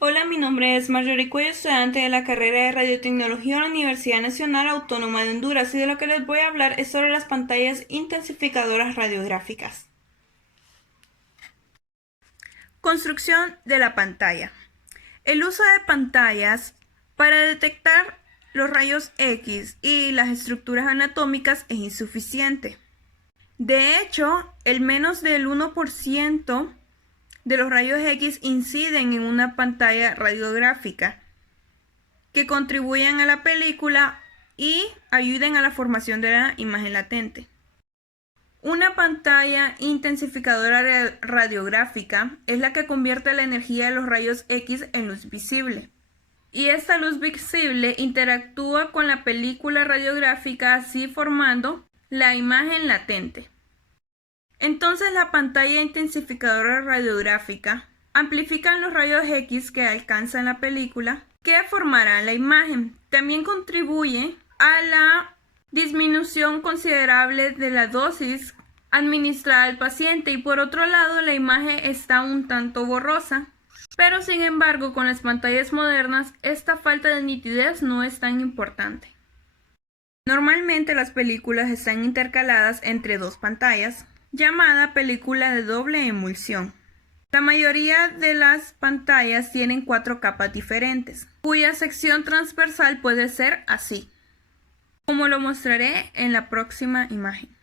Hola, mi nombre es Marjorie Cuello, estudiante de la carrera de Radiotecnología en la Universidad Nacional Autónoma de Honduras, y de lo que les voy a hablar es sobre las pantallas intensificadoras radiográficas. Construcción de la pantalla. El uso de pantallas para detectar los rayos X y las estructuras anatómicas es insuficiente. De hecho, el menos del 1% de los rayos X inciden en una pantalla radiográfica, que contribuyen a la película y ayuden a la formación de la imagen latente. Una pantalla intensificadora radiográfica es la que convierte la energía de los rayos X en luz visible. Y esta luz visible interactúa con la película radiográfica, así formando la imagen latente. Entonces la pantalla intensificadora radiográfica amplifica los rayos X que alcanzan la película, que formará la imagen. También contribuye a la disminución considerable de la dosis administrada al paciente, y por otro lado la imagen está un tanto borrosa. Pero sin embargo, con las pantallas modernas esta falta de nitidez no es tan importante. Normalmente las películas están intercaladas entre dos pantallas, llamada película de doble emulsión. La mayoría de las pantallas tienen 4 capas diferentes, cuya sección transversal puede ser así, como lo mostraré en la próxima imagen.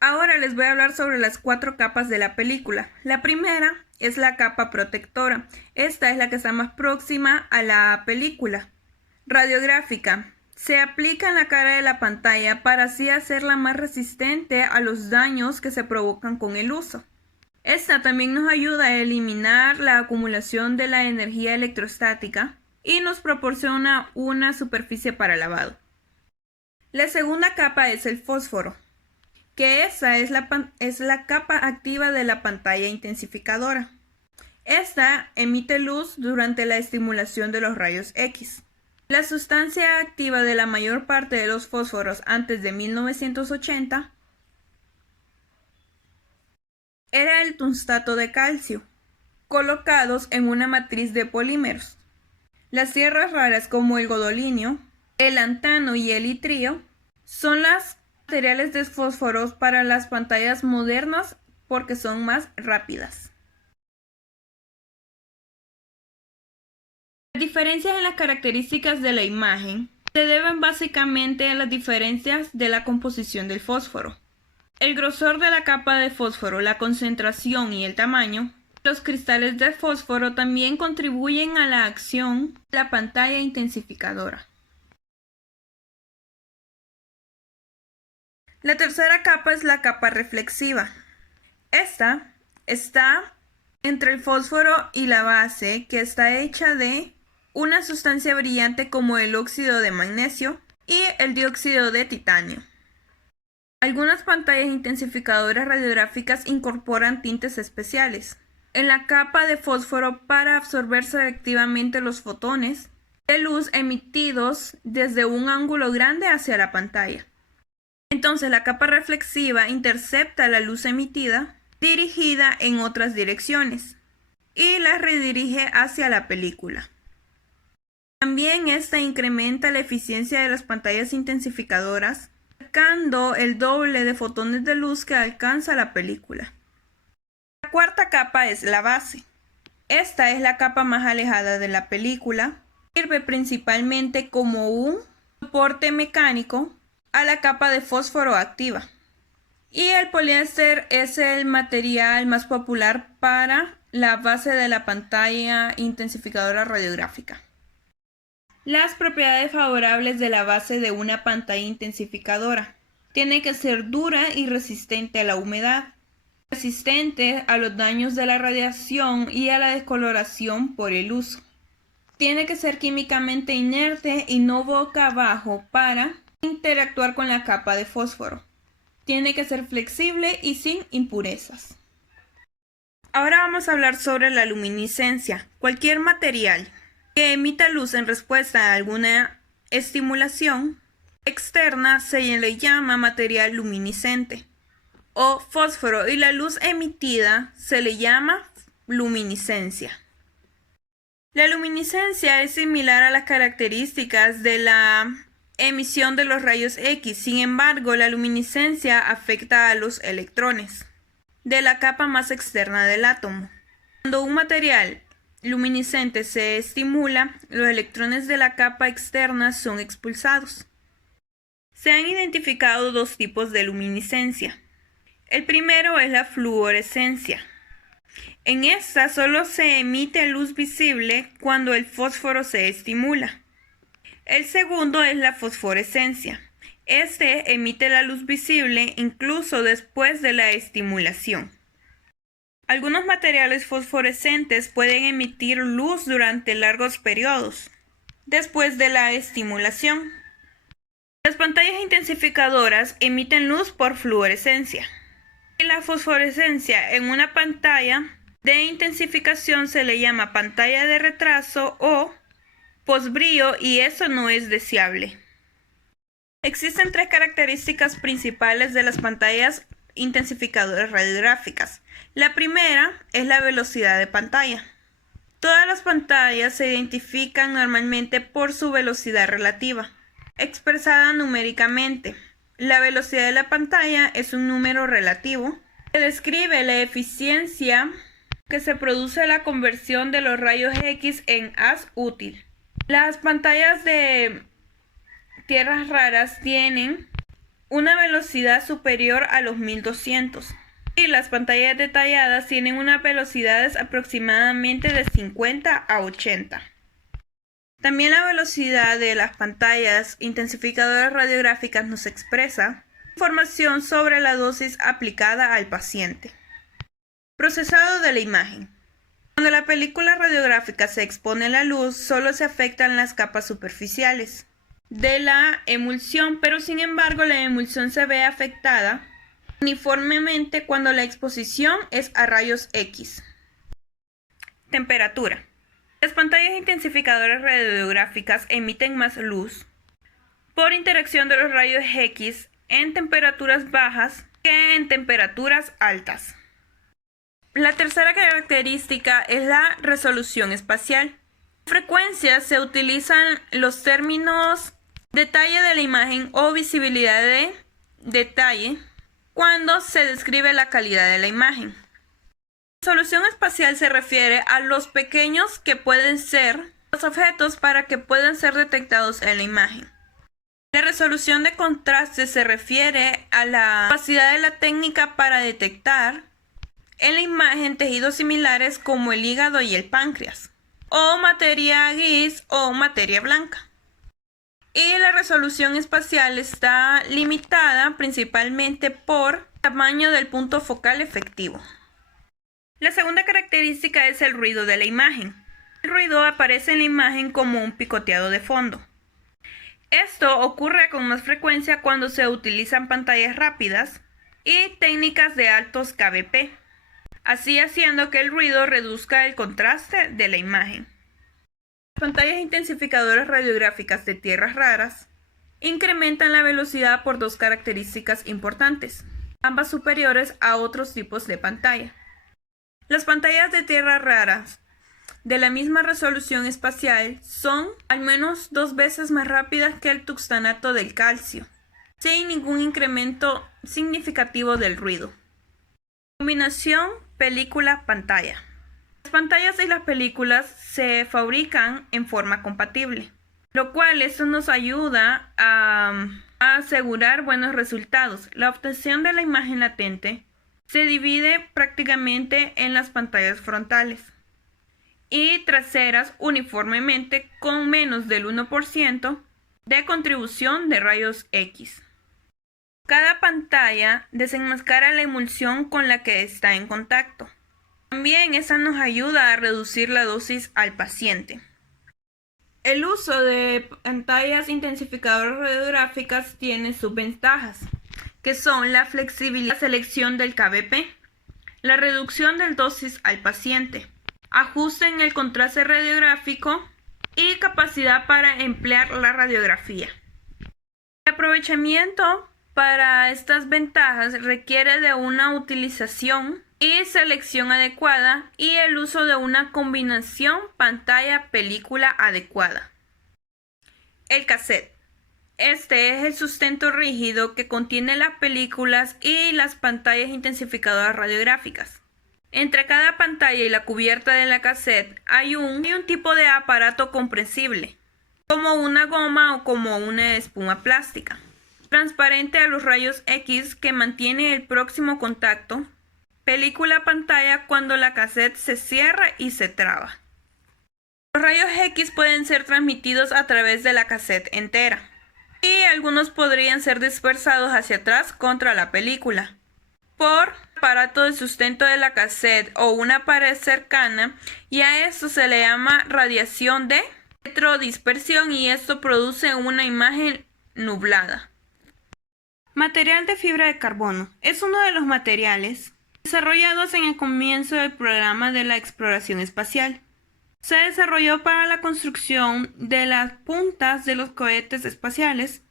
Ahora les voy a hablar sobre las 4 capas de la película. La primera es la capa protectora. Esta es la que está más próxima a la película radiográfica. Se aplica en la cara de la pantalla para así hacerla más resistente a los daños que se provocan con el uso. Esta también nos ayuda a eliminar la acumulación de la energía electrostática y nos proporciona una superficie para lavado. La segunda capa es el fósforo, que esa es la capa activa de la pantalla intensificadora. Esta emite luz durante la estimulación de los rayos X. La sustancia activa de la mayor parte de los fósforos antes de 1980 era el tungstato de calcio, colocados en una matriz de polímeros. Las tierras raras como el gadolinio, el lantano y el itrio son los materiales de fósforos para las pantallas modernas porque son más rápidas. Las diferencias en las características de la imagen se deben básicamente a las diferencias de la composición del fósforo, el grosor de la capa de fósforo, la concentración y el tamaño. Los cristales de fósforo también contribuyen a la acción de la pantalla intensificadora. La tercera capa es la capa reflexiva. Esta está entre el fósforo y la base, que está hecha de una sustancia brillante como el óxido de magnesio y el dióxido de titanio. Algunas pantallas intensificadoras radiográficas incorporan tintes especiales en la capa de fósforo para absorber selectivamente los fotones de luz emitidos desde un ángulo grande hacia la pantalla. Entonces la capa reflexiva intercepta la luz emitida dirigida en otras direcciones y la redirige hacia la película. También esta incrementa la eficiencia de las pantallas intensificadoras, sacando el doble de fotones de luz que alcanza la película. La cuarta capa es la base. Esta es la capa más alejada de la película. Sirve principalmente como un soporte mecánico a la capa de fósforo activa. Y el poliéster es el material más popular para la base de la pantalla intensificadora radiográfica. Las propiedades favorables de la base de una pantalla intensificadora: tiene que ser dura y resistente a la humedad, resistente a los daños de la radiación y a la descoloración por el uso. Tiene que ser químicamente inerte y no boca abajo para interactuar con la capa de fósforo. Tiene que ser flexible y sin impurezas. Ahora vamos a hablar sobre la luminiscencia. Cualquier material que emita luz en respuesta a alguna estimulación externa se le llama material luminiscente. o fósforo y la luz emitida se le llama luminiscencia. La luminiscencia es similar a las características de la emisión de los rayos X. Sin embargo, la luminiscencia afecta a los electrones de la capa más externa del átomo. Cuando un material luminiscente se estimula, los electrones de la capa externa son expulsados. Se han identificado dos tipos de luminiscencia. El primero es la fluorescencia. En esta solo se emite luz visible cuando el fósforo se estimula. El segundo es la fosforescencia. Este emite la luz visible incluso después de la estimulación. Algunos materiales fosforescentes pueden emitir luz durante largos periodos después de la estimulación. Las pantallas intensificadoras emiten luz por fluorescencia. La fosforescencia en una pantalla de intensificación se le llama pantalla de retraso o posbrillo y eso no es deseable. Existen tres características principales de las pantallas intensificadoras radiográficas. La primera es la velocidad de pantalla. Todas las pantallas se identifican normalmente por su velocidad relativa, expresada numéricamente. La velocidad de la pantalla es un número relativo que describe la eficiencia que se produce la conversión de los rayos X en haz útil. Las pantallas de tierras raras tienen una velocidad superior a los 1200 y las pantallas detalladas tienen unas velocidades aproximadamente de 50 a 80. También la velocidad de las pantallas intensificadoras radiográficas nos expresa información sobre la dosis aplicada al paciente. Procesado de la imagen. Cuando la película radiográfica se expone a la luz, solo se afectan las capas superficiales de la emulsión, pero sin embargo la emulsión se ve afectada uniformemente cuando la exposición es a rayos X. Temperatura. Las pantallas intensificadoras radiográficas emiten más luz por interacción de los rayos X en temperaturas bajas que en temperaturas altas. La tercera característica es la resolución espacial. Con frecuencia se utilizan los términos detalle de la imagen o visibilidad de detalle cuando se describe la calidad de la imagen. La resolución espacial se refiere a los pequeños que pueden ser los objetos para que puedan ser detectados en la imagen. La resolución de contraste se refiere a la capacidad de la técnica para detectar en la imagen tejidos similares como el hígado y el páncreas, o materia gris o materia blanca. Y la resolución espacial está limitada principalmente por el tamaño del punto focal efectivo. La segunda característica es el ruido de la imagen. El ruido aparece en la imagen como un picoteado de fondo. Esto ocurre con más frecuencia cuando se utilizan pantallas rápidas y técnicas de altos kbp, así haciendo que el ruido reduzca el contraste de la imagen. Las pantallas intensificadoras radiográficas de tierras raras incrementan la velocidad por dos características importantes, ambas superiores a otros tipos de pantalla. Las pantallas de tierras raras de la misma resolución espacial son al menos 2 veces más rápidas que el tuxtanato del calcio, sin ningún incremento significativo del ruido. Combinación película-pantalla. Las pantallas y las películas se fabrican en forma compatible, lo cual eso nos ayuda a asegurar buenos resultados. La obtención de la imagen latente se divide prácticamente en las pantallas frontales y traseras uniformemente con menos del 1% de contribución de rayos X. Cada pantalla desenmascara la emulsión con la que está en contacto. También esa nos ayuda a reducir la dosis al paciente. El uso de pantallas intensificadoras radiográficas tiene sus ventajas, que son la flexibilidad, la selección del kbp, la reducción del dosis al paciente, ajuste en el contraste radiográfico y capacidad para emplear la radiografía. El aprovechamiento para estas ventajas requiere de una utilización y selección adecuada y el uso de una combinación pantalla-película adecuada. El cassette. Este es el sustento rígido que contiene las películas y las pantallas intensificadoras radiográficas. Entre cada pantalla y la cubierta de la cassette hay un tipo de aparato compresible, como una goma o como una espuma plástica, transparente a los rayos X que mantiene el próximo contacto, película-pantalla cuando la cassette se cierra y se traba. Los rayos X pueden ser transmitidos a través de la cassette entera, y algunos podrían ser dispersados hacia atrás contra la película por aparato de sustento de la cassette o una pared cercana, y a esto se le llama radiación de retrodispersión y esto produce una imagen nublada. Material de fibra de carbono. Es uno de los materiales desarrollados en el comienzo del programa de la exploración espacial. Se desarrolló para la construcción de las puntas de los cohetes espaciales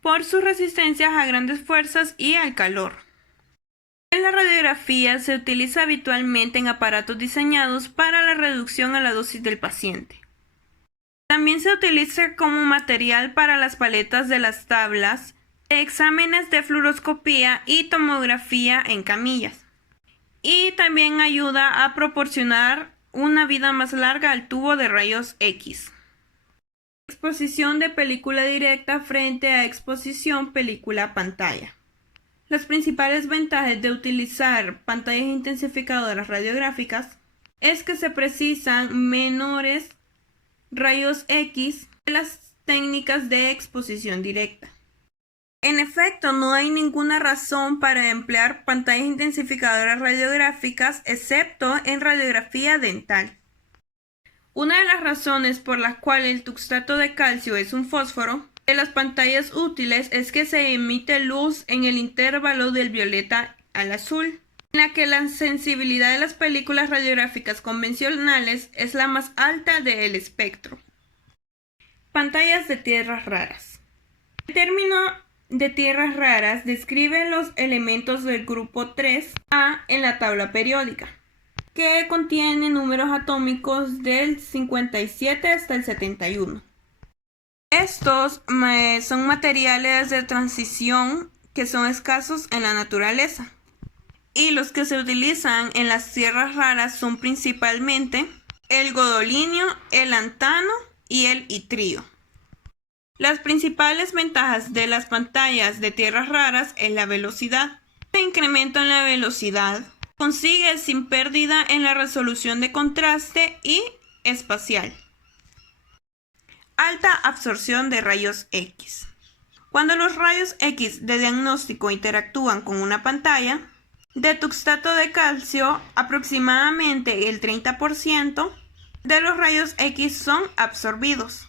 por sus resistencias a grandes fuerzas y al calor. En la radiografía se utiliza habitualmente en aparatos diseñados para la reducción a la dosis del paciente. También se utiliza como material para las paletas de las tablas de exámenes de fluoroscopía y tomografía en camillas. Y también ayuda a proporcionar una vida más larga al tubo de rayos X. Exposición de película directa frente a exposición película-pantalla. Las principales ventajas de utilizar pantallas intensificadoras radiográficas es que se precisan menores rayos X de las técnicas de exposición directa. En efecto, no hay ninguna razón para emplear pantallas intensificadoras radiográficas excepto en radiografía dental. Una de las razones por las cuales el tuxtato de calcio es un fósforo de las pantallas útiles es que se emite luz en el intervalo del violeta al azul, en la que la sensibilidad de las películas radiográficas convencionales es la más alta del espectro. Pantallas de tierras raras. El término de tierras raras describe los elementos del grupo 3A en la tabla periódica, que contiene números atómicos del 57 hasta el 71. Estos son materiales de transición que son escasos en la naturaleza, y los que se utilizan en las tierras raras son principalmente el godolinio, el lantano y el itrio. Las principales ventajas de las pantallas de tierras raras es la velocidad. El incremento en la velocidad consigue sin pérdida en la resolución de contraste y espacial. Alta absorción de rayos X. Cuando los rayos X de diagnóstico interactúan con una pantalla de tuxtato de calcio, aproximadamente el 30% de los rayos X son absorbidos.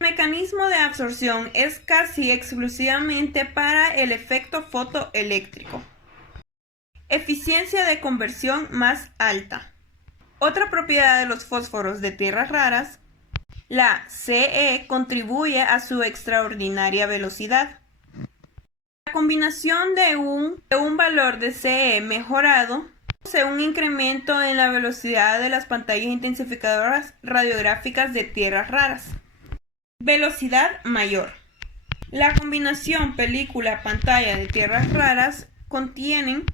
El mecanismo de absorción es casi exclusivamente para el efecto fotoeléctrico. Eficiencia de conversión más alta. Otra propiedad de los fósforos de tierras raras, la Ce contribuye a su extraordinaria velocidad. La combinación de un valor de Ce mejorado produce un incremento en la velocidad de las pantallas intensificadoras radiográficas de tierras raras. Velocidad mayor. La combinación película-pantalla de tierras raras contienen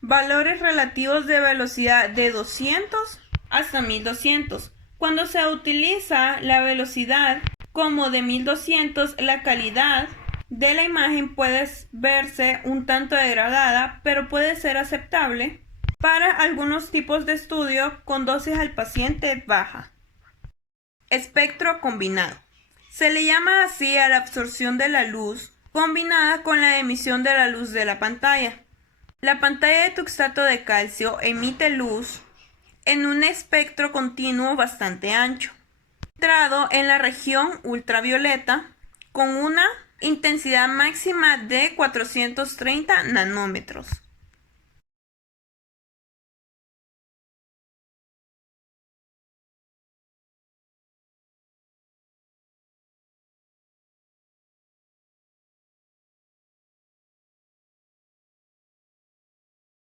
valores relativos de velocidad de 200 hasta 1200. Cuando se utiliza la velocidad como de 1200, la calidad de la imagen puede verse un tanto degradada, pero puede ser aceptable para algunos tipos de estudio con dosis al paciente baja. Espectro combinado. Se le llama así a la absorción de la luz combinada con la emisión de la luz de la pantalla. La pantalla de tuxtato de calcio emite luz en un espectro continuo bastante ancho, centrado en la región ultravioleta con una intensidad máxima de 430 nanómetros.